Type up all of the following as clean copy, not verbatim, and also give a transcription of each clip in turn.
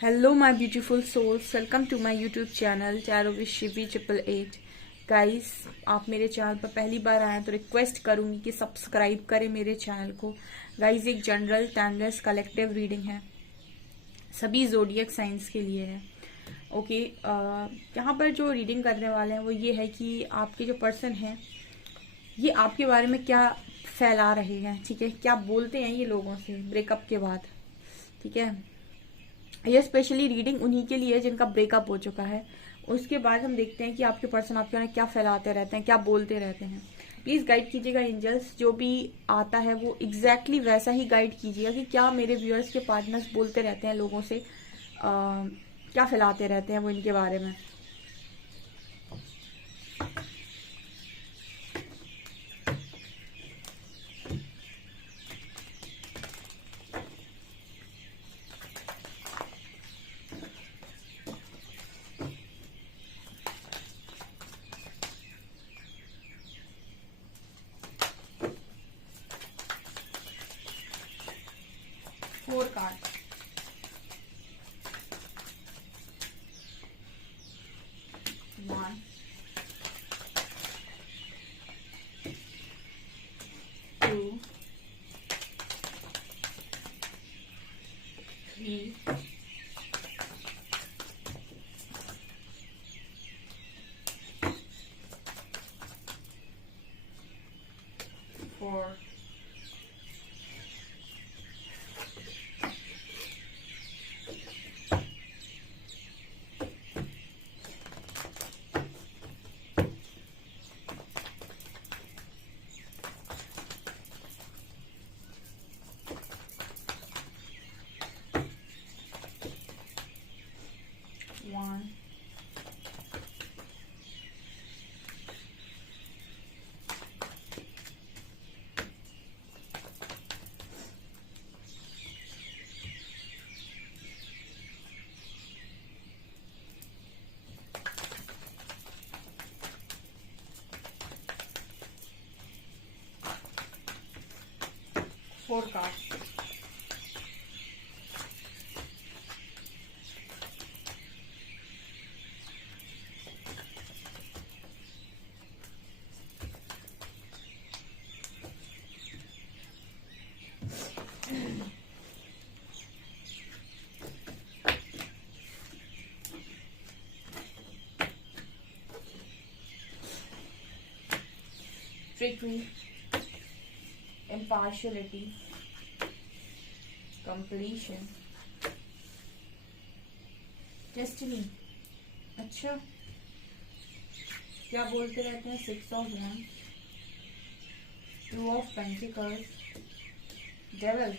Hello my beautiful souls, welcome to my YouTube channel Tarot with Shivi 888। Guys, आप मेरे channel पर पहली बार आए तो रिक्वेस्ट करूंगी कि सब्सक्राइब करें मेरे चैनल को। गाइस, एक जनरल टाइमलेस कलेक्टिव रीडिंग है, सभी जोडियक साइंस के लिए है। ओके, यहाँ पर जो रीडिंग करने वाले हैं वो ये है कि आपके जो पर्सन हैं ये आपके बारे में क्या फैला रहे हैं, ठीक है, क्या बोलते हैं ये लोगों से ब्रेकअप के बाद, ठीक है। ये स्पेशली रीडिंग उन्हीं के लिए जिनका ब्रेकअप हो चुका है। उसके बाद हम देखते हैं कि आपके पर्सन आपके बारे में क्या फैलाते रहते हैं, क्या बोलते रहते हैं। प्लीज गाइड कीजिएगा एंजल्स, जो भी आता है वो एग्जैक्टली वैसा ही गाइड कीजिएगा कि क्या मेरे व्यूअर्स के पार्टनर्स बोलते रहते हैं लोगों से, क्या फैलाते रहते हैं वो इनके बारे में। Four card, one, two, three, four, one, four card, trickery, impartiality, completion, destiny। अच्छा, क्या बोलते रहते हैं? 6 of Wands, 2 of Pentacles, Devil,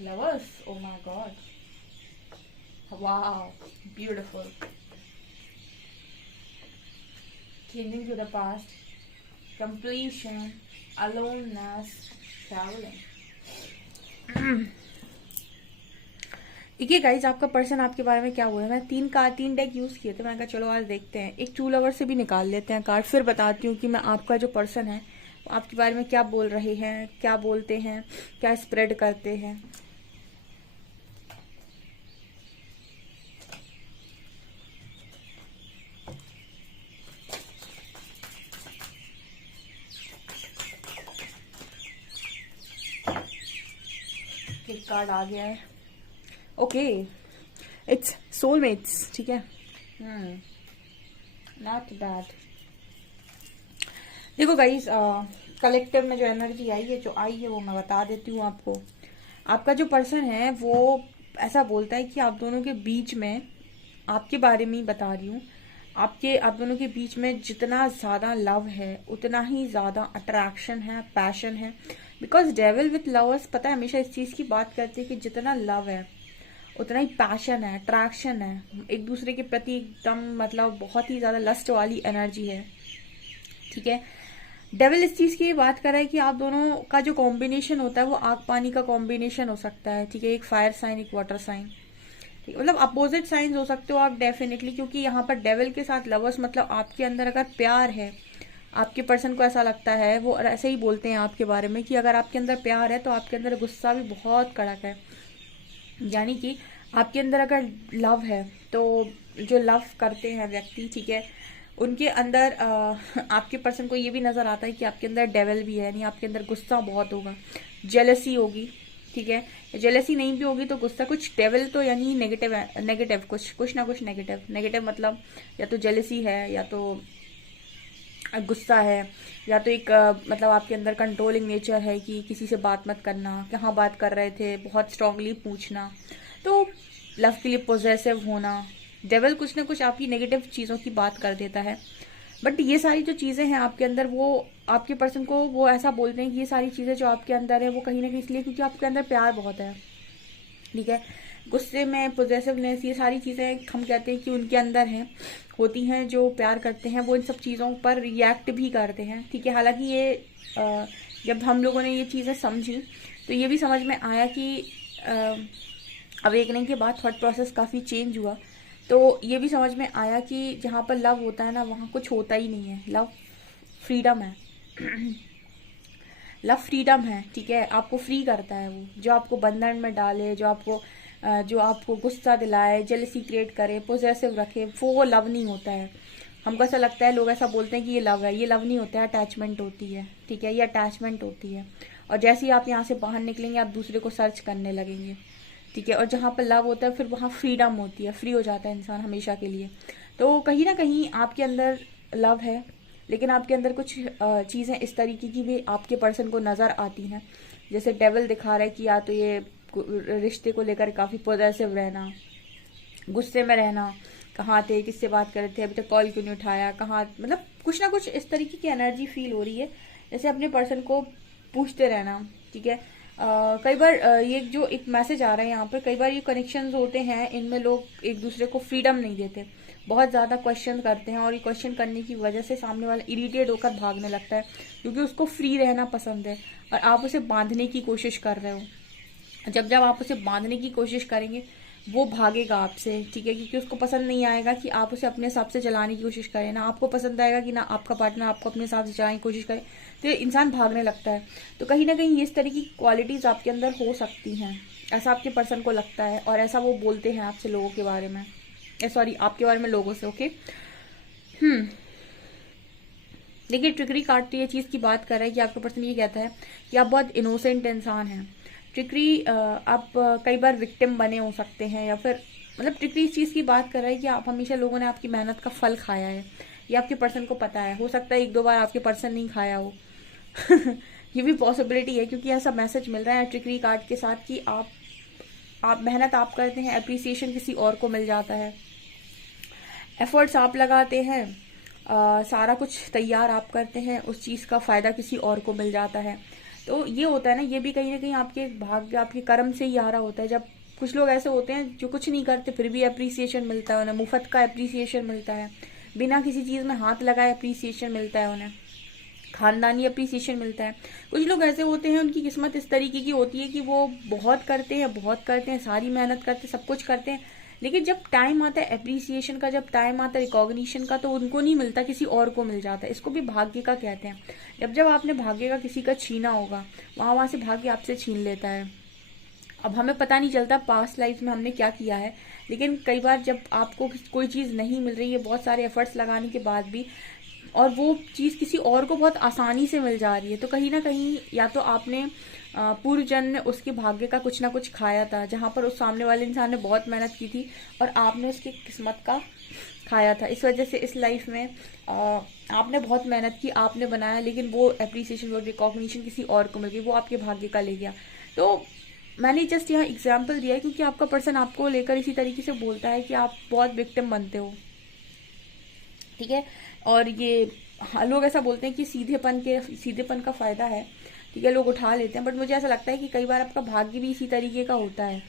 Lovers, oh my god, wow, beautiful, clinging to the past, completion, aloneness, traveling। देखिए guys, आपका person आपके बारे में क्या बोल रहा है। मैं तीन डेक यूज किए थे, मैंने कहा चलो आज देखते हैं। एक टू लवर से भी निकाल लेते हैं कार्ड, फिर बताती हूँ कि मैं आपका जो पर्सन है आपके बारे में क्या बोल रहे हैं, क्या बोलते हैं, क्या स्प्रेड करते हैं। एक कार्ड आ गया है, ओके, इट्स सोलमेट्स, ठीक है, नॉट बैड। देखो गाइस, कलेक्टिव में जो एनर्जी आई है, जो आई है वो मैं बता देती हूँ आपको। आपका जो पर्सन है वो ऐसा बोलता है कि आप दोनों के बीच में, आपके बारे में ही बता रही हूँ, आप दोनों के बीच में जितना ज्यादा लव है उतना ही ज्यादा अट्रैक्शन है, पैशन है। बिकॉज डेविल विथ लवर्स, पता है, हमेशा इस चीज की बात करते हैं कि जितना लव है उतना ही पैशन है, अट्रैक्शन है, एक दूसरे के प्रति एकदम मतलब बहुत ही ज्यादा लस्ट वाली एनर्जी है, ठीक है। डेविल इस चीज की बात कर रहा है कि आप दोनों का जो कॉम्बिनेशन होता है वो आग पानी का कॉम्बिनेशन हो सकता है, ठीक है, एक फायर साइन एक वाटर साइन, ठीक है, मतलब अपोजिट साइंस हो सकते हो आप डेफिनेटली, क्योंकि यहाँ पर डेविल के साथ लवर्स, मतलब आपके अंदर अगर प्यार है, आपके पर्सन को ऐसा लगता है, वो ऐसे ही बोलते हैं आपके बारे में कि अगर आपके अंदर प्यार है तो आपके अंदर गुस्सा भी बहुत कड़क है। यानी कि आपके अंदर अगर लव है तो जो लव करते हैं व्यक्ति, ठीक है, उनके अंदर आपके पर्सन को ये भी नज़र आता है कि आपके अंदर डेविल भी है, यानी आपके अंदर गुस्सा बहुत होगा, जेलसी होगी, ठीक है। जेलसी नहीं भी होगी तो गुस्सा, कुछ डेविल तो यानी नेगेटिव है, नेगेटिव कुछ ना कुछ नेगेटिव मतलब या तो जेलसी है, या तो गुस्सा है, या तो एक मतलब आपके अंदर कंट्रोलिंग नेचर है कि किसी से बात मत करना, कहाँ बात कर रहे थे, बहुत स्ट्रांगली पूछना। तो लव के लिए पॉजेसिव होना, डेविल कुछ ना कुछ आपकी नेगेटिव चीज़ों की बात कर देता है। बट ये सारी जो चीज़ें हैं आपके अंदर, वो आपके पर्सन को वो ऐसा बोलते हैं कि ये सारी चीज़ें जो आपके अंदर है वो कहीं ना कहीं इसलिए क्योंकि आपके अंदर प्यार बहुत है, ठीक है। गुस्से में पॉजेसिवनेस, ये सारी चीज़ें हम कहते हैं कि उनके अंदर हैं, होती हैं। जो प्यार करते हैं वो इन सब चीज़ों पर रिएक्ट भी करते हैं, ठीक है। हालांकि ये जब हम लोगों ने ये चीज़ें समझी तो ये भी समझ में आया कि अवेकनिंग के बाद थॉट प्रोसेस काफ़ी चेंज हुआ। तो ये भी समझ में आया कि जहाँ पर लव होता है ना, वहाँ कुछ होता ही नहीं है। लव फ्रीडम है लव फ्रीडम है, ठीक है। आपको फ्री करता है वो, जो आपको बंधन में डाले, जो आपको गुस्सा दिलाए, जेलसी क्रिएट करे, पोजेसिव रखे, वो लव नहीं होता है। हमको ऐसा लगता है, लोग ऐसा बोलते हैं कि ये लव है, ये लव नहीं होता है, अटैचमेंट होती है, ठीक है। ये अटैचमेंट होती है, और जैसे ही आप यहाँ से बाहर निकलेंगे आप दूसरे को सर्च करने लगेंगे, ठीक है। और जहाँ पर लव होता है फिर वहाँ फ्रीडम होती है, फ्री हो जाता है इंसान हमेशा के लिए। तो कहीं ना कहीं आपके अंदर लव है, लेकिन आपके अंदर कुछ चीज़ें इस तरीके की भी आपके पर्सन को नज़र आती हैं। जैसे डेविल दिखा रहा है कि या तो ये रिश्ते को लेकर काफ़ी पॉजिटिव रहना, गुस्से में रहना, कहाँ थे, किससे बात कर रहे थे, अभी तक कॉल क्यों नहीं उठाया, कहाँ, मतलब कुछ ना कुछ इस तरीके की एनर्जी फील हो रही है। जैसे अपने पर्सन को पूछते रहना, ठीक है। कई बार ये जो एक मैसेज आ रहा है यहाँ पर, कई बार ये कनेक्शंस होते हैं, इनमें लोग एक दूसरे को फ्रीडम नहीं देते, बहुत ज़्यादा क्वेश्चन करते हैं, और ये क्वेश्चन करने की वजह से सामने वाला इरिटेट होकर भागने लगता है, क्योंकि उसको फ्री रहना पसंद है और आप उसे बांधने की कोशिश कर रहे हो। जब आप उसे बांधने की कोशिश करेंगे वो भागेगा आपसे, ठीक है, क्योंकि उसको पसंद नहीं आएगा कि आप उसे अपने हिसाब से चलाने की कोशिश करें, ना आपको पसंद आएगा कि ना आपका पार्टनर आपको अपने हिसाब से चलाने की कोशिश करे, तो इंसान भागने लगता है। तो कहीं ना कहीं इस तरह की क्वालिटीज़ आपके अंदर हो सकती हैं, ऐसा आपके पर्सन को लगता है, और ऐसा वो बोलते हैं आपसे लोगों के बारे में, सॉरी आपके बारे में लोगों से, ओके। देखिए ट्रिकरी कार्ड तो ये चीज़ की बात कर रहा है कि आपका पर्सन ये कहता है कि आप बहुत इनोसेंट इंसान हैं। ट्रिकरी आप कई बार विक्टिम बने हो सकते हैं, या फिर मतलब ट्रिकरी इस चीज़ की बात कर रहा है कि आप हमेशा लोगों ने आपकी मेहनत का फल खाया है, ये आपके पर्सन को पता है। हो सकता है एक दो बार आपके पर्सन नहीं खाया हो ये भी पॉसिबिलिटी है, क्योंकि ऐसा मैसेज मिल रहा है ट्रिकरी कार्ड के साथ कि आप मेहनत आप करते हैं, अप्रिसिएशन किसी और को मिल जाता है, एफर्ट्स आप लगाते हैं, सारा कुछ तैयार आप करते हैं, उस चीज़ का फ़ायदा किसी और को मिल जाता है। तो ये होता है ना, ये भी कहीं ना कहीं आपके भाग्य, आपके कर्म से ही आ रहा होता है। जब कुछ लोग ऐसे होते हैं जो कुछ नहीं करते फिर भी अप्रिसिएशन मिलता है उन्हें, मुफ्त का अप्रिसिएशन मिलता है, बिना किसी चीज़ में हाथ लगाए अप्रिसिएशन मिलता है उन्हें, खानदानी अप्रिसिएशन मिलता है। कुछ लोग ऐसे होते हैं उनकी किस्मत इस तरीके की होती है कि वो बहुत करते हैं, सारी मेहनत करते हैं, सब कुछ करते हैं, लेकिन जब टाइम आता है अप्रिसिएशन का, जब टाइम आता है रिकॉग्निशन का, तो उनको नहीं मिलता, किसी और को मिल जाता है। इसको भी भाग्य का कहते हैं। जब आपने भाग्य का किसी का छीना होगा, वहाँ से भाग्य आपसे छीन लेता है। अब हमें पता नहीं चलता पास्ट लाइफ में हमने क्या किया है, लेकिन कई बार जब आपको कोई चीज़ नहीं मिल रही है बहुत सारे एफर्ट्स लगाने के बाद भी, और वो चीज़ किसी और को बहुत आसानी से मिल जा रही है, तो कहीं ना कहीं या तो आपने पूर्व जन्म में उसके भाग्य का कुछ ना कुछ खाया था, जहाँ पर उस सामने वाले इंसान ने बहुत मेहनत की थी और आपने उसकी किस्मत का खाया था। इस वजह से इस लाइफ में आपने बहुत मेहनत की, आपने बनाया, लेकिन वो एप्रिसिएशन, वो रिकॉग्निशन किसी और को मिल गई, वो आपके भाग्य का ले गया। तो मैंने जस्ट यहाँ एग्जाम्पल दिया है क्योंकि आपका पर्सन आपको लेकर इसी तरीके से बोलता है कि आप बहुत विक्टिम बनते हो, ठीक है। और ये लोग ऐसा बोलते हैं कि सीधेपन का फ़ायदा है, ठीक है, लोग उठा लेते हैं, बट मुझे ऐसा लगता है कि कई बार आपका भाग्य भी इसी तरीके का होता है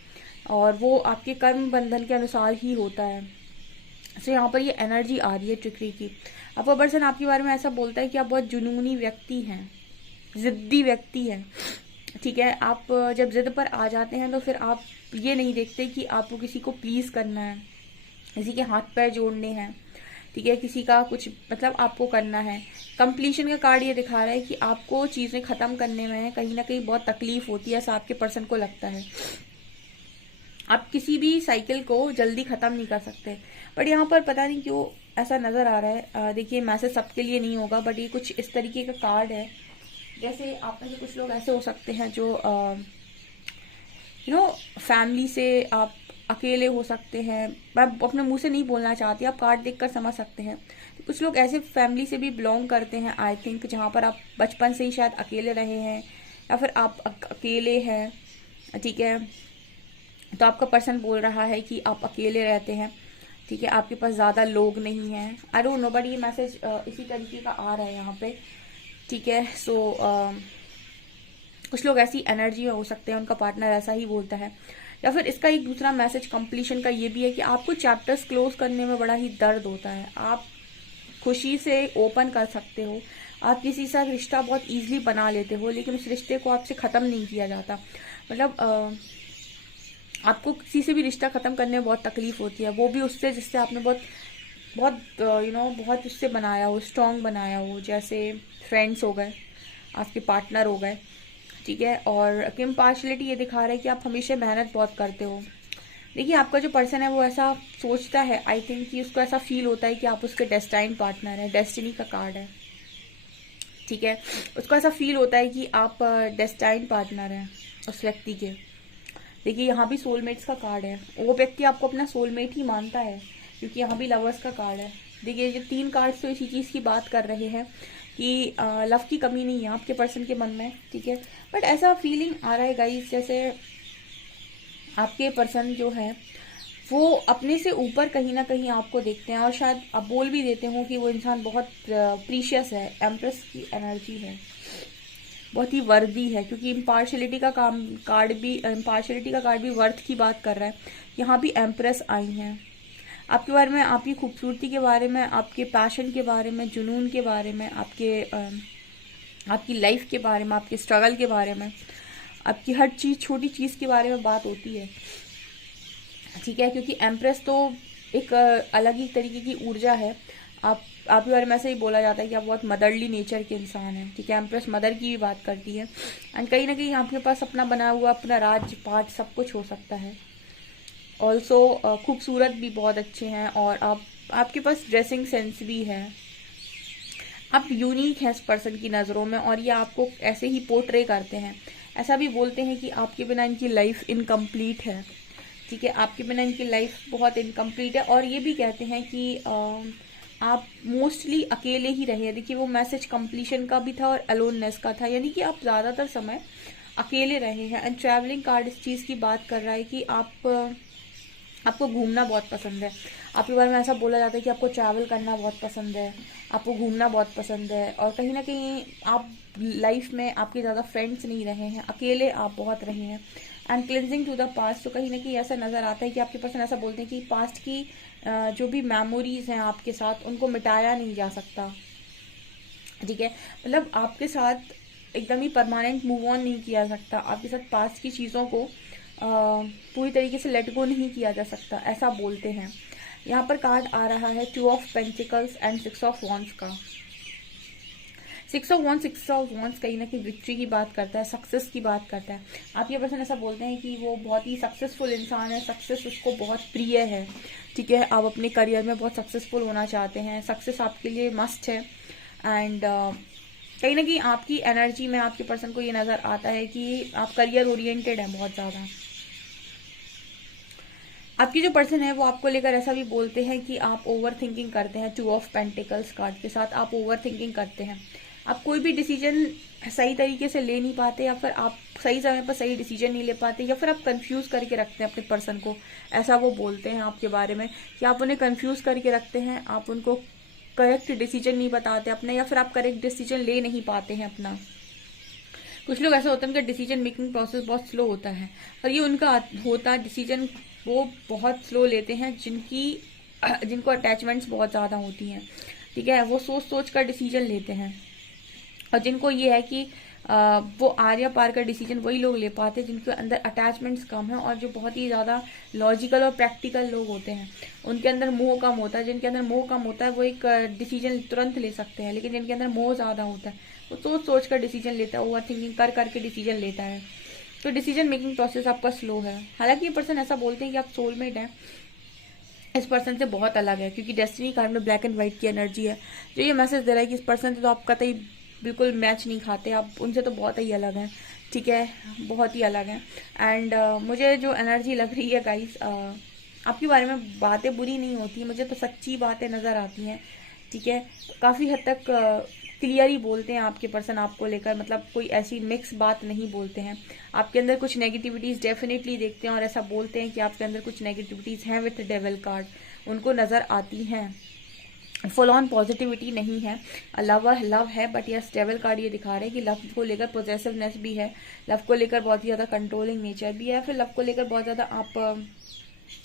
और वो आपके कर्म बंधन के अनुसार ही होता है। तो यहाँ पर ये एनर्जी आ रही है ट्रिकरी की। आपका पर्सन आपके बारे में ऐसा बोलता है कि आप बहुत जुनूनी व्यक्ति हैं, ज़िद्दी व्यक्ति हैं, ठीक है। आप जब ज़िद पर आ जाते हैं तो फिर आप ये नहीं देखते कि आपको किसी को प्लीज़ करना है, किसी के हाथ पैर जोड़ने हैं, ठीक है, किसी का कुछ मतलब आपको करना है। कंप्लीशन का कार्ड ये दिखा रहा है कि आपको चीज़ें ख़त्म करने में कहीं ना कहीं बहुत तकलीफ होती है, ऐसा आपके पर्सन को लगता है। आप किसी भी साइकिल को जल्दी ख़त्म नहीं कर सकते, बट यहाँ पर पता नहीं क्यों ऐसा नज़र आ रहा है। देखिए मैसेज सबके लिए नहीं होगा, बट ये कुछ इस तरीके का कार्ड है। जैसे आप में से कुछ लोग ऐसे हो सकते हैं जो फैमिली से आप अकेले हो सकते हैं। मैं अपने मुंह से नहीं बोलना चाहती, आप कार्ड देखकर समझ सकते हैं। तो कुछ लोग ऐसे फैमिली से भी बिलोंग करते हैं आई थिंक, जहाँ पर आप बचपन से ही शायद अकेले रहे हैं या फिर आप अकेले हैं, ठीक है। तो आपका पर्सन बोल रहा है कि आप अकेले रहते हैं, ठीक है, आपके पास ज़्यादा लोग नहीं हैं। आई डोंट नो, बट ये मैसेज इसी तरीके का आ रहा है यहाँ पे, ठीक है। सो कुछ लोग ऐसी एनर्जी में हो सकते हैं, उनका पार्टनर ऐसा ही बोलता है। या फिर इसका एक दूसरा मैसेज कंप्लीशन का ये भी है कि आपको चैप्टर्स क्लोज करने में बड़ा ही दर्द होता है। आप खुशी से ओपन कर सकते हो, आप किसी से रिश्ता बहुत ईजिली बना लेते हो, लेकिन उस रिश्ते को आपसे ख़त्म नहीं किया जाता। मतलब आपको किसी से भी रिश्ता ख़त्म करने में बहुत तकलीफ होती है, वो भी उससे जिससे आपने बहुत बहुत बहुत उससे बनाया हो, स्ट्रॉन्ग बनाया हो। जैसे फ्रेंड्स हो गए, आपके पार्टनर हो गए, ठीक है। और किम पार्शलिटी ये दिखा रहा है कि आप हमेशा मेहनत बहुत करते हो। देखिए आपका जो पर्सन है वो ऐसा सोचता है आई थिंक कि उसको ऐसा फील होता है कि आप उसके डेस्टाइन पार्टनर है, डेस्टिनी का कार्ड है, ठीक है। उसको ऐसा फील होता है कि आप डेस्टाइन पार्टनर हैं उस व्यक्ति के। देखिए यहाँ भी सोलमेट्स का कार्ड है, वो व्यक्ति आपको अपना सोलमेट ही मानता है, क्योंकि यहाँ भी लवर्स का कार्ड है। देखिए ये 3 कार्ड्स तो इसी चीज़ की बात कर रहे हैं कि लव की कमी नहीं है आपके पर्सन के मन में, ठीक है। बट ऐसा फीलिंग आ रहा है गाइस जैसे आपके पर्सन जो है वो अपने से ऊपर कहीं ना कहीं आपको देखते हैं, और शायद आप बोल भी देते हो कि वो इंसान बहुत प्रीशियस है। एम्प्रेस की एनर्जी है, बहुत ही वर्दी है, क्योंकि इम्पार्शलिटी का कार्ड भी वर्थ की बात कर रहा है। यहाँ भी एम्प्रेस आई हैं, आपके बारे में, आपकी खूबसूरती के बारे में, आपके पैशन के बारे में, जुनून के बारे में, आपकी लाइफ के बारे में, आपके स्ट्रगल के बारे में, आपकी हर चीज़, छोटी चीज़ के बारे में बात होती है, ठीक है। क्योंकि एम्प्रेस तो एक अलग ही तरीके की ऊर्जा है। आपके बारे में ऐसे ही बोला जाता है कि आप बहुत मदरली नेचर के इंसान हैं, ठीक है। एम्प्रेस मदर की भी बात करती है, एंड कहीं ना कहीं आपके पास अपना बना हुआ अपना राजपाट सब कुछ हो सकता है। ऑल्सो खूबसूरत भी बहुत अच्छे हैं, और आपके पास ड्रेसिंग सेंस भी है। आप यूनिक हैं इस पर्सन की नज़रों में, और ये आपको ऐसे ही पोर्ट्रे करते हैं। ऐसा भी बोलते हैं कि आपके बिना इनकी लाइफ इनकम्प्लीट है, ठीक है। आपके बिना इनकी लाइफ बहुत इनकम्प्लीट है, और ये भी कहते हैं कि आप मोस्टली अकेले ही रहे हैं। देखिए वो मैसेज कंप्लीशन का भी था और अलोननेस का था, यानी कि आप ज़्यादातर समय अकेले रहे हैं। एंड ट्रैवलिंग कार्ड इस चीज़ की बात कर रहा है कि आपको घूमना बहुत पसंद है। आपके बारे में ऐसा बोला जाता है कि आपको ट्रैवल करना बहुत पसंद है, आपको घूमना बहुत पसंद है, और कहीं ना कहीं आप लाइफ में आपके ज़्यादा फ्रेंड्स नहीं रहे हैं, अकेले आप बहुत रहे हैं। And clinging to the past, तो कहीं ना कहीं ऐसा नज़र आता है कि आपके पर्सन ऐसा बोलते हैं कि पास्ट की जो भी मेमोरीज हैं आपके साथ, उनको मिटाया नहीं जा सकता, ठीक है। मतलब आपके साथ एकदम ही परमानेंट मूव ऑन नहीं किया जा सकता, आपके साथ पास्ट की चीज़ों को पूरी तरीके से लेट गो नहीं किया जा सकता, ऐसा बोलते हैं। यहाँ पर कार्ड आ रहा है 2 of pentacles and 6 of wands का। 6 ऑफ वॉन्ड्स कहीं ना कहीं विक्ट्री की बात करता है, सक्सेस की बात करता है। आप ये पर्सन ऐसा बोलते हैं कि वो बहुत ही सक्सेसफुल इंसान है, सक्सेस उसको बहुत प्रिय है, ठीक है। आप अपने करियर में बहुत सक्सेसफुल होना चाहते हैं, सक्सेस आपके लिए मस्ट है। एंड कहीं ना कहीं आपकी एनर्जी में आपके पर्सन को ये नज़र आता है कि आप करियर ओरिएंटेड हैं बहुत ज़्यादा। आपकी जो पर्सन है वो आपको लेकर ऐसा भी बोलते हैं कि आप ओवर थिंकिंग करते हैं। 2 ऑफ पेंटिकल्स कार्ड के साथ आप ओवर थिंकिंग करते हैं, आप कोई भी डिसीजन सही तरीके से ले नहीं पाते, या फिर आप सही समय पर सही डिसीजन नहीं ले पाते, या फिर आप कंफ्यूज करके रखते हैं अपने पर्सन को। ऐसा वो बोलते हैं आपके बारे में कि आप उन्हें कंफ्यूज करके रखते हैं, आप उनको करेक्ट डिसीजन नहीं बताते अपने, या फिर आप करेक्ट डिसीजन ले नहीं पाते हैं अपना। कुछ लोग ऐसा होता है कि डिसीजन मेकिंग प्रोसेस बहुत स्लो होता है, और ये उनका होता है डिसीजन वो बहुत स्लो लेते हैं जिनको अटैचमेंट्स बहुत ज़्यादा होती हैं, ठीक है। वो सोच कर डिसीजन लेते हैं, और जिनको ये है कि वो आर्या पार का डिसीजन वही लोग ले पाते हैं जिनके अंदर अटैचमेंट्स कम है और जो बहुत ही ज़्यादा लॉजिकल और प्रैक्टिकल लोग होते हैं। उनके अंदर मोह कम होता है। जिनके अंदर मोह कम होता है वो एक डिसीजन तुरंत ले सकते हैं, लेकिन जिनके अंदर मोह ज़्यादा होता है वो सोच सोच कर डिसीजन लेता है, ओवर थिंकिंग कर करके डिसीजन लेता है। तो डिसीजन मेकिंग प्रोसेस आपका स्लो है। हालांकि ये पर्सन ऐसा बोलते हैं कि आप सोलमेट हैं, इस पर्सन से बहुत अलग है, क्योंकि डेस्टिनी कार्ड में ब्लैक एंड व्हाइट की एनर्जी है जो ये मैसेज दे रहा है कि इस पर्सन से तो आप कतई बिल्कुल मैच नहीं खाते, आप उनसे तो बहुत ही अलग हैं। ठीक है, बहुत ही अलग हैं। एंड मुझे जो एनर्जी लग रही है गाइस, आपके बारे में बातें बुरी नहीं होती, मुझे तो सच्ची बातें नज़र आती हैं। ठीक है, काफ़ी हद तक क्लियर ही बोलते हैं आपके पर्सन आपको लेकर, मतलब कोई ऐसी मिक्स बात नहीं बोलते हैं। आपके अंदर कुछ नेगेटिविटीज़ डेफिनेटली देखते हैं और ऐसा बोलते हैं कि आपके अंदर कुछ नेगेटिविटीज़ हैं विथ डेविल कार्ड, उनको नज़र आती हैं। फुल ऑन पॉजिटिविटी नहीं है, लव है, बट यस डेविल कार्ड ये दिखा रहे हैं कि लव को लेकर पॉजेसिवनेस भी है, लव को लेकर बहुत ही ज़्यादा कंट्रोलिंग नेचर भी है, फिर लव को लेकर बहुत ज़्यादा आप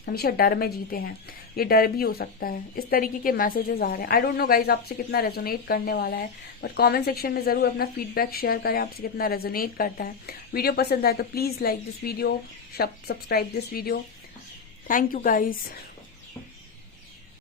हमेशा डर में जीते हैं, ये डर भी हो सकता है। इस तरीके के मैसेजेस आ रहे हैं। आई डोंट नो गाइज आपसे कितना रेजोनेट करने वाला है, बट कमेंट सेक्शन में ज़रूर अपना फीडबैक शेयर करें, आपसे कितना रेजोनेट करता है। वीडियो पसंद आए तो please like this video, subscribe this video. Thank you guys.